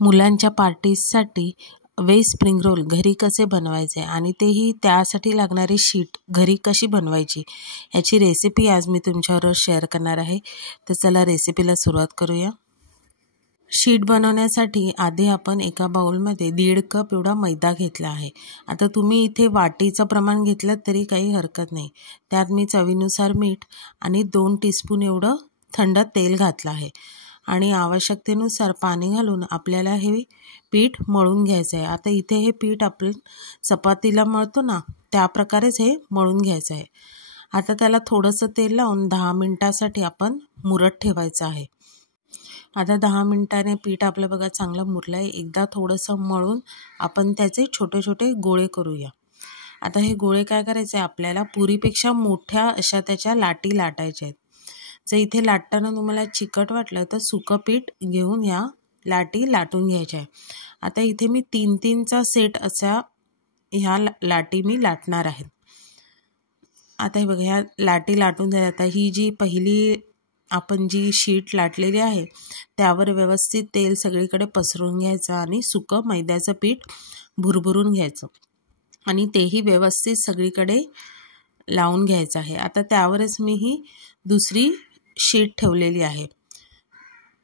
मुलांच्या पार्टीजसाठी veg spring roll घरी कसे बनवायचे आणि तेही त्यासाठी लागणारी शीट घरी कशी बनवायची याची रेसिपी आज मी तुमच्याबरोबर शेअर करणार आहे। तर चला रेसिपीला सुरुवात करूया। शीट बनवण्यासाठी आधी आपण एका बाउलमध्ये 1.5 कप एवढा मैदा घेतला आहे। आता तुम्ही इथे वाटीचं प्रमाण घेतलं तरी काही हरकत नाही। त्यात मी चवीनुसार मीठ आणि 2 टीस्पून एवढं थंड तेल घातलं आहे आणि आवश्यकतेनुसार पाणी घालून आपल्याला हे पीठ मळून घ्यायचं आहे। आता इथे हे पीठ आपण चपातीला मळतो ना त्या प्रकारेच हे मळून घ्यायचं आहे। आता त्याला थोडंसं तेल लावून 10 मिनिटासाठी आपण मुरत ठेवायचं आहे। आता 10 मिनिटाने पीठ आपलं बघा चांगलं मुरलं आहे। एकदा थोडंसं मळून आपण त्याचे छोटे छोटे गोळे करूया। आता हे गोळे काय करायचे आपल्याला पुरीपेक्षा मोठ्या अशा त्याच्या लाटी लाटायच्या आहेत। जर इथे लाटताना तुम्हाला चिकट वाटलं तर सुकं पीठ घेऊन ह्या लाटी लाटून घ्यायच्या आहे। आता इथे मी 3-3चा सेट अशा ह्या लाटी मी लाटणार आहे। आता हे बघा ह्या लाटी लाटून झाल्या। आता ही जी पहिली आपण जी शीट लाटलेली आहे त्यावर व्यवस्थित तेल सगळीकडे पसरवून घ्यायचं आणि सुकं मैद्याचं पीठ भुरभुरून घ्यायचं आणि तेही व्यवस्थित सगळीकडे लावून घ्यायचं आहे। आता त्यावरच मी ही दुसरी शीट ठेवलेली आहे।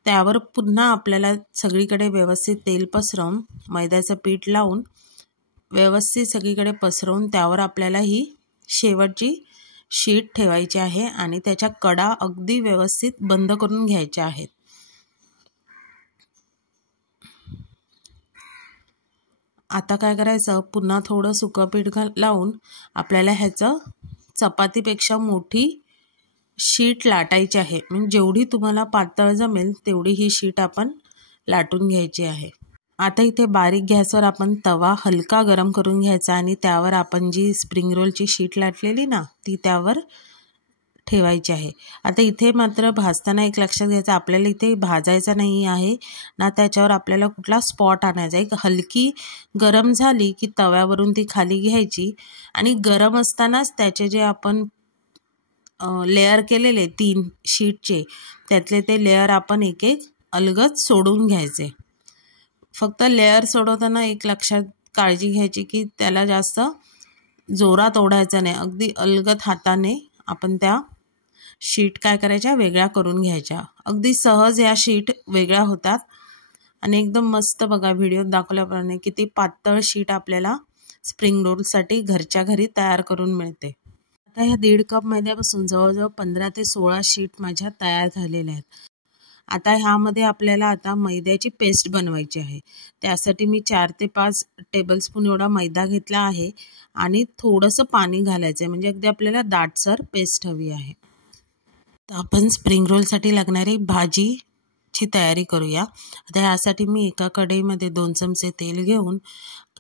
त्यावर पुन्हा आपल्याला सगळीकडे व्यवस्थित तेल पसरवून मैद्याचं पीठ लावून व्यवस्थित सगळीकडे पसरवून त्यावर आपल्याला ही शेवटची शीट ठेवायची आहे आणि त्याच्या कडा अगदी व्यवस्थित बंद करून घ्यायच्या आहेत। आता काय करायचं पुन्हा थोडं सुकं पीठ लावून आपल्याला ह्याचं चपातीपेक्षा मोठी शीट लाटायची आहे। म्हणजे जेवढी तुम्हाला पातळ जमेल तेवढी ही शीट आपण लाटून घ्यायची आहे। आता इथे बारीक गॅसवर आपण तवा हलका गरम करून घ्यायचा आणि त्यावर आपण जी स्प्रिंग रोलची शीट लाटलेली ना ती त्यावर ठेवायची आहे। आता इथे मात्र भाजताना एक लक्षात घ्यायचं आपल्याला इथे भाजायचं नाही आहे ना त्याच्यावर आपल्याला कुठला स्पॉट आणायचा। एक हलकी गरम झाली की तव्यावरून ती खाली घ्यायची आणि गरम असतानाच त्याचे जे आपण लेयर केलेले 3 शीटचे त्यातले ते लेयर आपण एक एक अलगद सोडून घ्यायचे। फक्त लेयर सोडवताना एक लक्षात काळजी घ्यायची की त्याला जास्त जोरात ओढायचं नाही। अगदी अलगद हाताने आपण त्या शीट काय करायच्या वेगळ्या करून घ्यायच्या। अगदी सहज या शीट वेगळ्या होतात आणि एकदम मस्त बघा व्हिडिओत दाखवल्याप्रमाणे किती पातळ शीट आपल्याला स्प्रिंग रोलसाठी घरच्या घरी तयार करून मिळते। आता ह्या 1.5 कप मैद्यापासून जवळजवळ 15 ते 16 शीट माझ्या तयार झालेल्या आहेत। आता ह्यामध्ये आपल्याला आता मैद्याची पेस्ट बनवायची आहे। त्यासाठी मी 4 ते 5 टेबलस्पून एवढा मैदा घेतला आहे आणि थोडंसं पाणी घालायचं आहे म्हणजे अगदी आपल्याला दाटसर पेस्ट हवी आहे। तर आपण स्प्रिंग रोलसाठी लागणारी भाजीची तयारी करूया। आता यासाठी मी एका कढईमध्ये 2 चमचे तेल घेऊन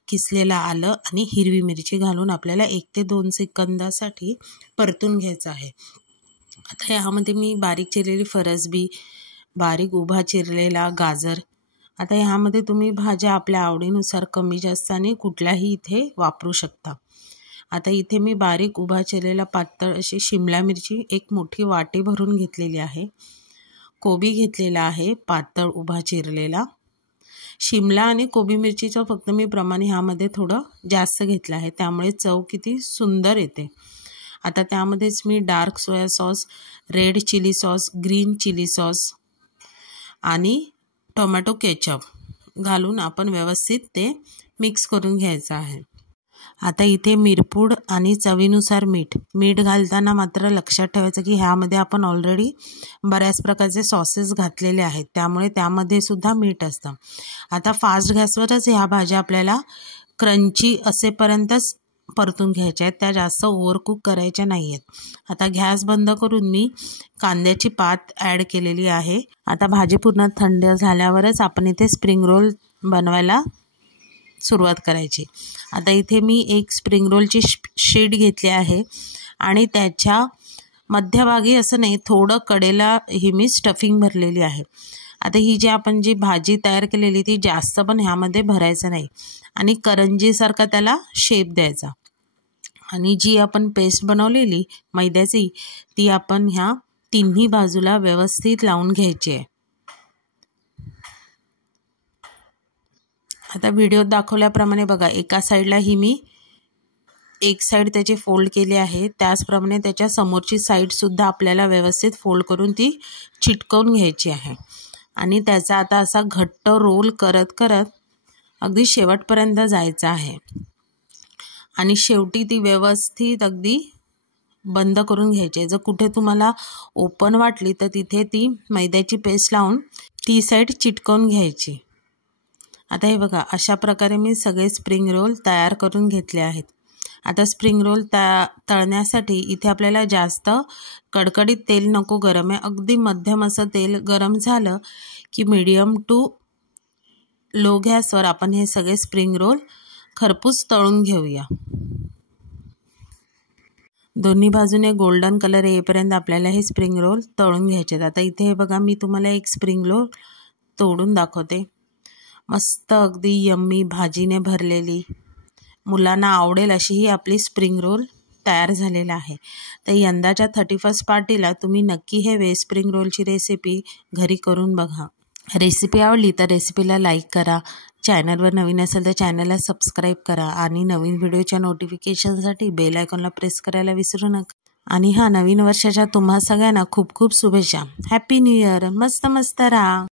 किसलेलं आलं आणि हिरवी मिरची घालून आपल्याला 1 ते 2 सेकंदासाठी परतून घ्यायचं आहे। आता यामध्ये मी बारीक चिरलेली फरसबी, बारीक उभा चिरलेला गाजर, आता ह्यामध्ये तुम्ही भाज्या आपल्या आवडीनुसार कमी जास्त आणि कुठल्याही इथे वापरू शकता। आता इथे मी बारीक उभा चिरलेला पातळ अशी शिमला मिरची एक मोठी वाटी भरून घेतलेली आहे। कोबी घेतलेला आहे पातळ उभा चिरलेला। शिमला आणि कोबी मिरचीचं फक्त मी प्रमाण ह्यामध्ये थोडं जास्त घेतलं आहे त्यामुळे चव किती सुंदर येते। आता त्यामध्येच मी dark soy sauce, red chilli sauce, green chilli sauce आणि टोमॅटो केचप घालून आपण व्यवस्थित ते मिक्स करून घ्यायचं आहे। आता इथे मिरपूड आणि चवीनुसार मीठ घालताना मात्र लक्षात ठेवायचं की ह्यामध्ये आपण ऑलरेडी बऱ्याच प्रकारचे सॉसेस घातलेले आहेत त्यामुळे त्यामध्ये सुद्धा मीठ असतं। आता फास्ट गॅसवरच ह्या भाज्या आपल्याला क्रंची असेपर्यंतच परतून घ्यायच्या आहेत, त्या जास्त ओव्हरकुक करायच्या नाही आहेत। आता गॅस बंद करून मी कांद्याची पात ॲड केलेली आहे। आता भाजी पूर्ण थंड झाल्यावरच आपण इथे स्प्रिंग रोल बनवायला सुरुवात करायची। आता इथे मी एक स्प्रिंग रोलची शीट घेतली आहे आणि त्याच्या मध्यभागी असं नाही थोडं कडेला ही मी स्टफिंग भरलेली आहे। आता ही जी आपण जी भाजी तयार केलेली ती जास्त पण ह्यामध्ये भरायचं नाही आणि करंजीसारखा त्याला शेप द्यायचा आणि जी आपण पेस्ट बनवलेली मैद्याची ती आपण ह्या तिन्ही बाजूला व्यवस्थित लावून घ्यायची आहे। आता व्हिडिओत दाखवल्याप्रमाणे बघा, एका साईडला ही मी एक साईड त्याचे फोल्ड केले आहे, त्याचप्रमाणे त्याच्या समोरची साईडसुद्धा आपल्याला व्यवस्थित फोल्ड करून ती चिटकवून घ्यायची आहे आणि त्याचा आता असा घट्ट रोल करत करत अगदी शेवटपर्यंत जायचं आहे आणि शेवटी ती व्यवस्थित अगदी बंद करून घ्यायची. जर कुठे तुम्हाला ओपन वाटली तर तिथे ती मैद्याची पेस्ट लावून ती साईड चिटकवून घ्यायची. आता हे बघा, अशा प्रकारे मी सगळे स्प्रिंग रोल तयार करून घेतले आहेत. आता स्प्रिंग रोल तळण्यासाठी इथे आपल्याला जास्त कडकडीत तेल नको गरम आहे, अगदी मध्यम असं तेल गरम झालं की मीडियम टू लो गॅसवर आपण हे सगळे स्प्रिंग रोल खरपूस तळून घेऊया. दोन्ही बाजूने गोल्डन कलर येईपर्यंत आपल्याला हे स्प्रिंग रोल तळून घ्यायचे आहेत. आता इथे हे बघा, मी तुम्हाला एक स्प्रिंग रोल तोडून दाखवते. मस्त अगदी यम्मी भाजीने भरलेली, मुलांना आवडेल अशी ही आपली स्प्रिंग रोल तयार झालेला आहे. तर यंदाच्या 31st पार्टीला तुम्ही नक्की हे व्हेज स्प्रिंग रोलची रेसिपी घरी करून बघा. रेसिपी आवडली तर रेसिपीला लाईक करा, चॅनलवर नवीन असेल तर चॅनलला सबस्क्राईब करा आणि नवीन व्हिडिओच्या नोटिफिकेशनसाठी बेल आयकॉनला प्रेस करायला विसरू नका. आणि नवीन वर्षाच्या तुम्हा सगळ्यांना खूप खूप शुभेच्छा. Happy new year. मस्त मस्त राहा.